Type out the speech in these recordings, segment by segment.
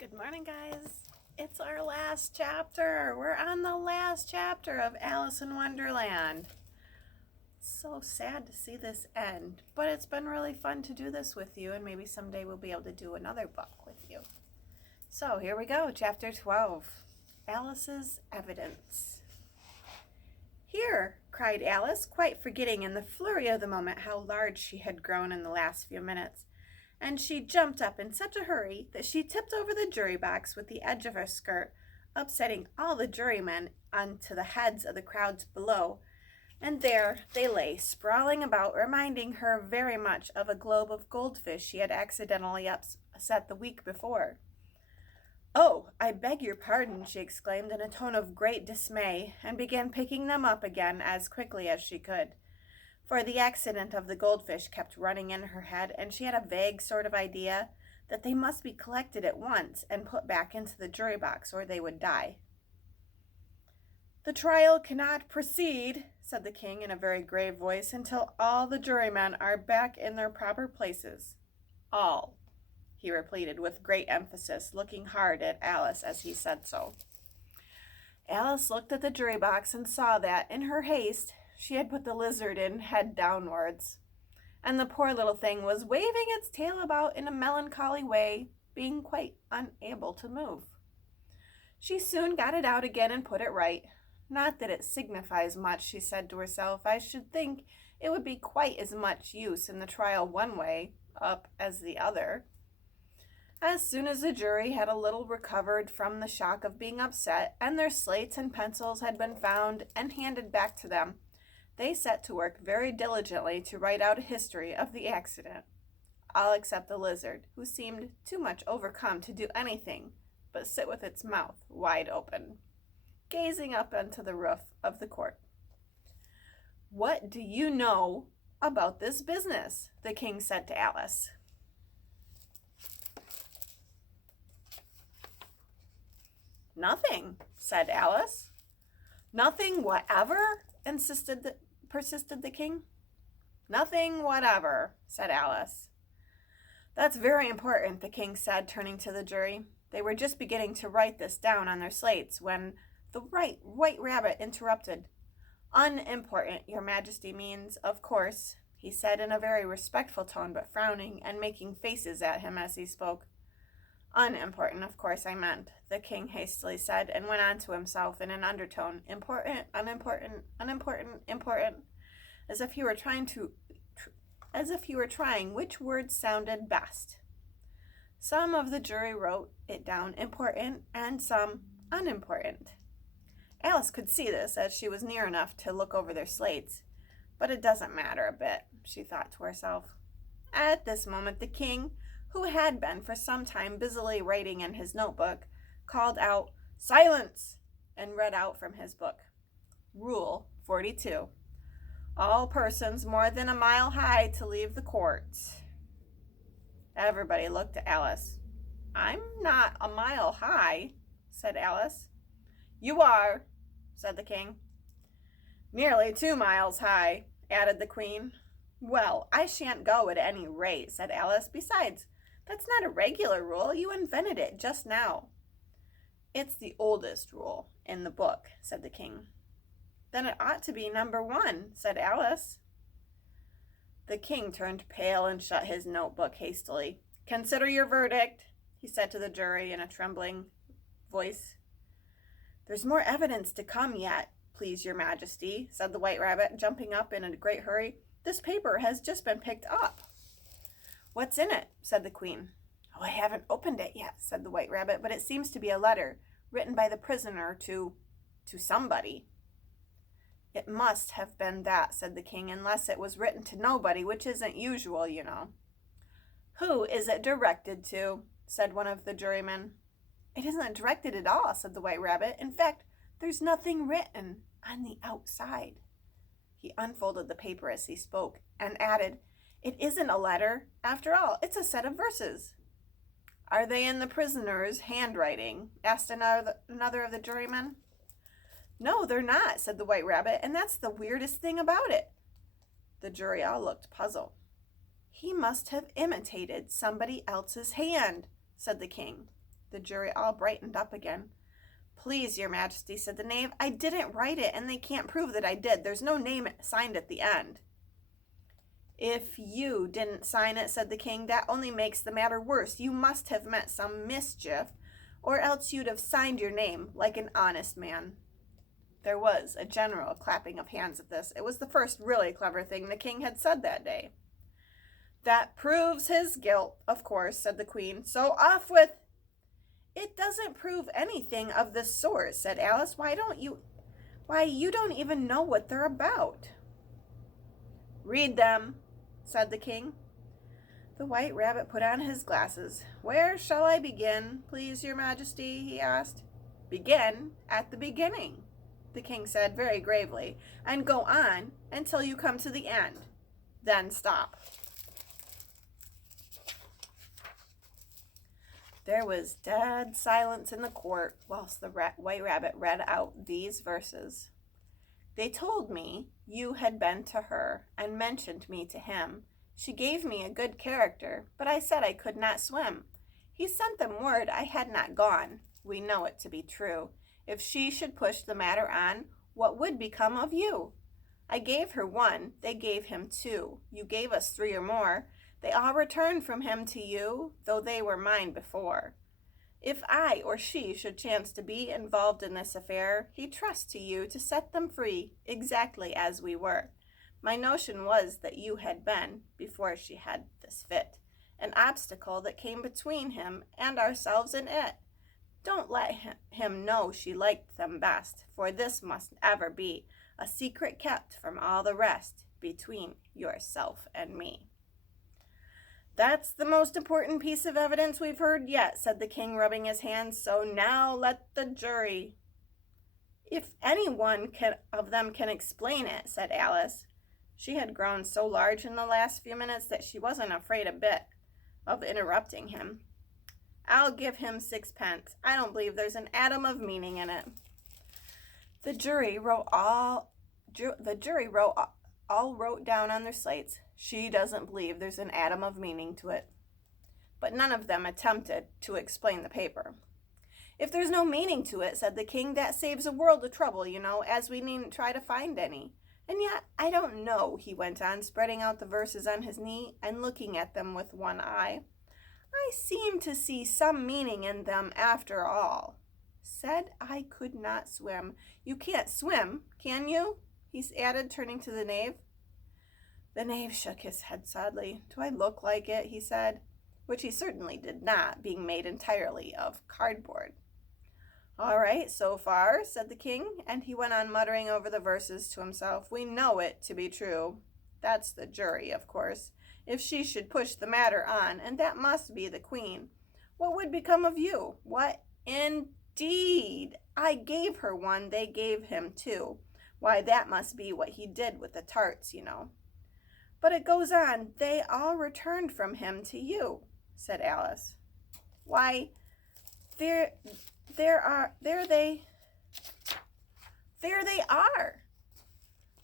Good morning, guys. It's our last chapter. We're on the last chapter of Alice in Wonderland. So sad to see this end, but it's been really fun to do this with you, and maybe someday we'll be able to do another book with you. So here we go, chapter 12, Alice's Evidence. "Here," cried Alice, quite forgetting in the flurry of the moment how large she had grown in the last few minutes. And she jumped up in such a hurry that she tipped over the jury box with the edge of her skirt, upsetting all the jurymen onto the heads of the crowds below. And there they lay, sprawling about, reminding her very much of a globe of goldfish she had accidentally upset the week before. "Oh, I beg your pardon," she exclaimed in a tone of great dismay, and began picking them up again as quickly as she could. For the accident of the goldfish kept running in her head, and she had a vague sort of idea that they must be collected at once and put back into the jury box, or they would die. "The trial cannot proceed," said the king in a very grave voice, "until all the jurymen are back in their proper places. All," he repeated with great emphasis, looking hard at Alice as he said so. Alice looked at the jury box and saw that, in her haste, she had put the lizard in head downwards, and the poor little thing was waving its tail about in a melancholy way, being quite unable to move. She soon got it out again and put it right. "Not that it signifies much," she said to herself. "I should think it would be quite as much use in the trial one way up as the other." As soon as the jury had a little recovered from the shock of being upset, and their slates and pencils had been found and handed back to them, they set to work very diligently to write out a history of the accident, all except the lizard, who seemed too much overcome to do anything but sit with its mouth wide open, gazing up into the roof of the court. "What do you know about this business?" the king said to Alice. "Nothing," said Alice. "Nothing whatever?" persisted the king. "Nothing whatever," said Alice. "That's very important," the king said, turning to the jury. They were just beginning to write this down on their slates when the white rabbit interrupted. "Unimportant, your majesty means, of course," he said in a very respectful tone, but frowning and making faces at him as he spoke. "Unimportant, of course I meant," the king hastily said, and went on to himself in an undertone, "Important, unimportant, unimportant, important," as if he were trying which word sounded best. Some of the jury wrote it down important and some unimportant. Alice could see this as she was near enough to look over their slates, but it doesn't matter a bit, she thought to herself. At this moment the king, who had been for some time busily writing in his notebook, called out, "Silence!" and read out from his book. Rule 42. All persons more than a mile high to leave the court. Everybody looked at Alice. "I'm not a mile high," said Alice. "You are," said the king. "Nearly 2 miles high," added the queen. "Well, I shan't go at any rate," said Alice. "Besides, that's not a regular rule. You invented it just now." "It's the oldest rule in the book," said the king. "Then it ought to be number 1, said Alice. The king turned pale and shut his notebook hastily. "Consider your verdict," he said to the jury in a trembling voice. "There's more evidence to come yet, please your majesty," said the white rabbit, jumping up in a great hurry. "This paper has just been picked up." "What's in it?" said the queen. "Oh, I haven't opened it yet," said the white rabbit, "but it seems to be a letter written by the prisoner to somebody." "It must have been that," said the king, "unless it was written to nobody, which isn't usual, you know." "Who is it directed to?" said one of the jurymen. "It isn't directed at all," said the white rabbit. "In fact, there's nothing written on the outside." He unfolded the paper as he spoke and added, "It isn't a letter, after all. It's a set of verses." "Are they in the prisoner's handwriting?" asked another of the jurymen. "No, they're not," said the white rabbit, "and that's the weirdest thing about it." The jury all looked puzzled. "He must have imitated somebody else's hand," said the king. The jury all brightened up again. Please, Your Majesty, said the knave, I didn't write it, and they can't prove that I did. There's no name signed at the end. If you didn't sign it, said the king, that only makes the matter worse. You must have meant some mischief, or else you'd have signed your name like an honest man. There was a general clapping of hands at this. It was the first really clever thing the king had said that day. That proves his guilt, of course, said the queen. So off with... It doesn't prove anything of the sort, said Alice. Why, you don't even know what they're about. Read them, said the king. The White Rabbit put on his glasses. Where shall I begin, please, Your Majesty? He asked. Begin at the beginning, the king said very gravely, and go on until you come to the end. Then stop. There was dead silence in the court whilst the White Rabbit read out these verses. They told me you had been to her and mentioned me to him. She gave me a good character, but I said I could not swim. He sent them word I had not gone. We know it to be true. If she should push the matter on, what would become of you? I gave her 1, they gave him 2. You gave us 3 or more. They all returned from him to you, though they were mine before. If I or she should chance to be involved in this affair, he trusts to you to set them free, exactly as we were. My notion was that you had been, before she had this fit, an obstacle that came between him and ourselves and it. Don't let him know she liked them best, for this must ever be a secret kept from all the rest between yourself and me. That's the most important piece of evidence we've heard yet, said the king, rubbing his hands. So now let the jury. If anyone of them can explain it, said Alice. She had grown so large in the last few minutes that she wasn't afraid a bit of interrupting him. I'll give him 6 pence. I don't believe there's an atom of meaning in it. The jury wrote down on their slates, she doesn't believe there's an atom of meaning to it. But none of them attempted to explain the paper. If there's no meaning to it, said the king, that saves a world of trouble, as we needn't try to find any. And yet, I don't know, he went on, spreading out the verses on his knee and looking at them with one eye. I seem to see some meaning in them after all. Said I could not swim. You can't swim, can you? He added, turning to the knave. The knave shook his head sadly. Do I look like it? He said, which he certainly did not, being made entirely of cardboard. All right, so far, said the king, and he went on muttering over the verses to himself. We know it to be true. That's the jury, of course. If she should push the matter on, and that must be the queen, what would become of you? What indeed? I gave her 1, they gave him 2. Why, that must be what he did with the tarts, But it goes on, they all returned from him to you, said Alice. Why, there they are,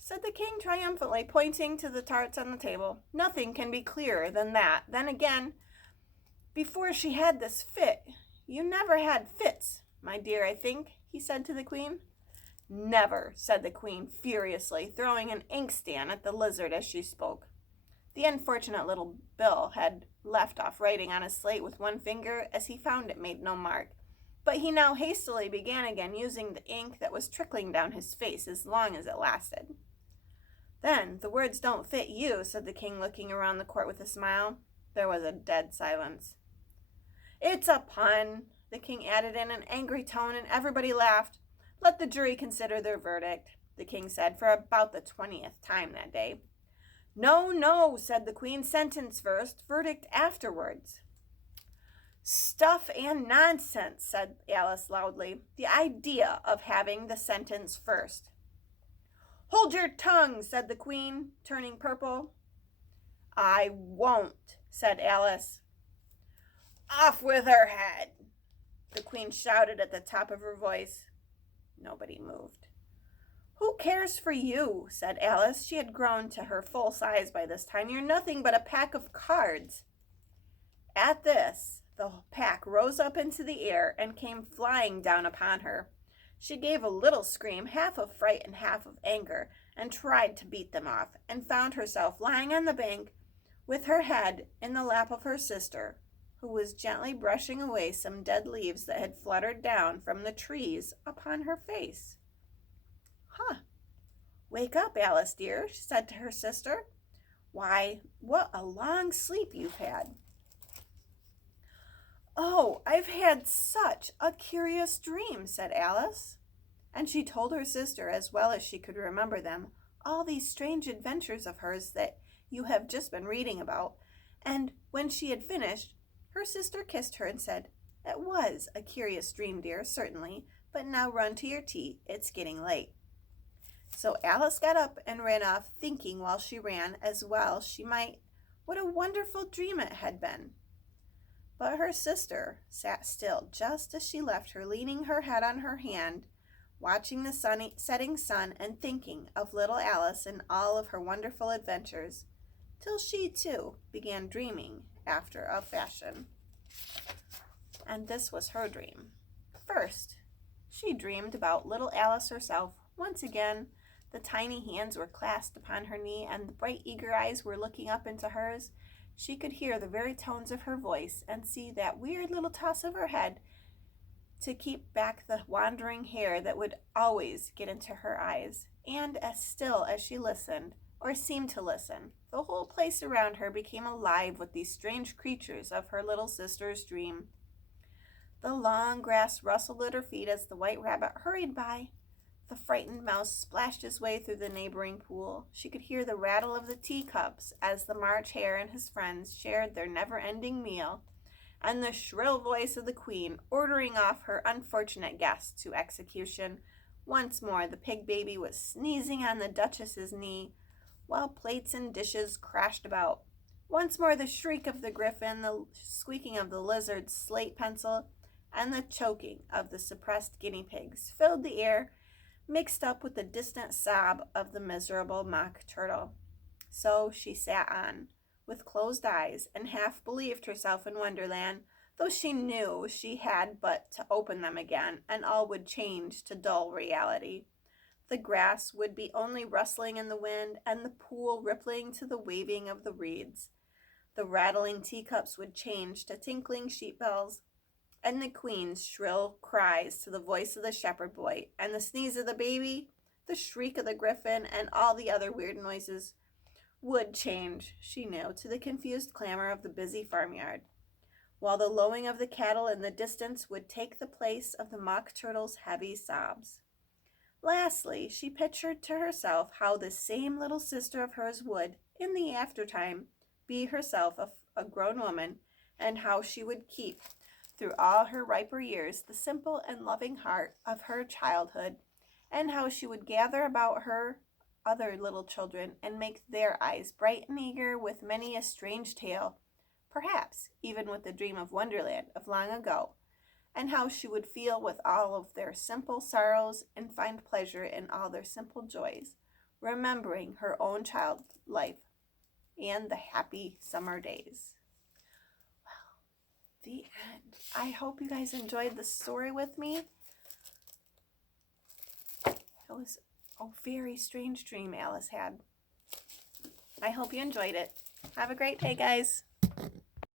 said the king triumphantly, pointing to the tarts on the table. Nothing can be clearer than that. Then again, before she had this fit, you never had fits, my dear, I think, he said to the queen. Never, said the queen furiously, throwing an inkstand at the lizard as she spoke. The unfortunate little Bill had left off writing on his slate with 1 finger, as he found it made no mark. But he now hastily began again, using the ink that was trickling down his face as long as it lasted. Then, the words don't fit you, said the king, looking around the court with a smile. There was a dead silence. It's a pun, the king added in an angry tone, and everybody laughed. Let the jury consider their verdict, the king said, for about the 20th time that day. No, no, said the queen. Sentence first, verdict afterwards. Stuff and nonsense, said Alice loudly. The idea of having the sentence first. Hold your tongue, said the queen, turning purple. I won't, said Alice. Off with her head, the queen shouted at the top of her voice. Nobody moved. Who cares for you, said Alice. She had grown to her full size by this time. You're nothing but a pack of cards. At this, The pack rose up into the air and came flying down upon her. She gave a little scream, half of fright and half of anger, and tried to beat them off, and found herself lying on the bank with her head in the lap of her sister, who was gently brushing away some dead leaves that had fluttered down from the trees upon her face. "Huh! Wake up, Alice dear," she said to her sister. "Why, what a long sleep you've had." "Oh, I've had such a curious dream," said Alice. And she told her sister, as well as she could remember them, all these strange adventures of hers that you have just been reading about. And when she had finished, her sister kissed her and said, "It was a curious dream, dear, certainly, but now run to your tea. It's getting late." So Alice got up and ran off, thinking while she ran, as well she might, what a wonderful dream it had been. But her sister sat still just as she left her, leaning her head on her hand, watching the setting sun and thinking of little Alice and all of her wonderful adventures, till she too began dreaming after a fashion. And this was her dream. First, she dreamed about little Alice herself. Once again, the tiny hands were clasped upon her knee, and the bright eager eyes were looking up into hers. She could hear the very tones of her voice and see that weird little toss of her head to keep back the wandering hair that would always get into her eyes. And as still as she listened, or seemed to listen, the whole place around her became alive with these strange creatures of her little sister's dream. The long grass rustled at her feet as the white rabbit hurried by. The frightened mouse splashed his way through the neighboring pool. She could hear the rattle of the teacups as the March Hare and his friends shared their never-ending meal, and the shrill voice of the Queen ordering off her unfortunate guests to execution. Once more the pig baby was sneezing on the Duchess's knee, while plates and dishes crashed about. Once more the shriek of the griffin, the squeaking of the lizard's slate pencil, and the choking of the suppressed guinea pigs filled the air, mixed up with the distant sob of the miserable mock turtle. So she sat on, with closed eyes, and half believed herself in Wonderland, though she knew she had but to open them again, and all would change to dull reality. The grass would be only rustling in the wind, and the pool rippling to the waving of the reeds. The rattling teacups would change to tinkling sheep bells, and the Queen's shrill cries to the voice of the shepherd boy, and the sneeze of the baby, the shriek of the griffin, and all the other weird noises would change, she knew, to the confused clamor of the busy farmyard, while the lowing of the cattle in the distance would take the place of the mock turtle's heavy sobs. Lastly, she pictured to herself how this same little sister of hers would, in the aftertime, be herself a grown woman, and how she would keep through all her riper years the simple and loving heart of her childhood, and how she would gather about her other little children and make their eyes bright and eager with many a strange tale, perhaps even with the dream of Wonderland of long ago, and how she would feel with all of their simple sorrows and find pleasure in all their simple joys, remembering her own child life and the happy summer days. The end. I hope you guys enjoyed the story with me. It was a very strange dream Alice had. I hope you enjoyed it. Have a great day, guys.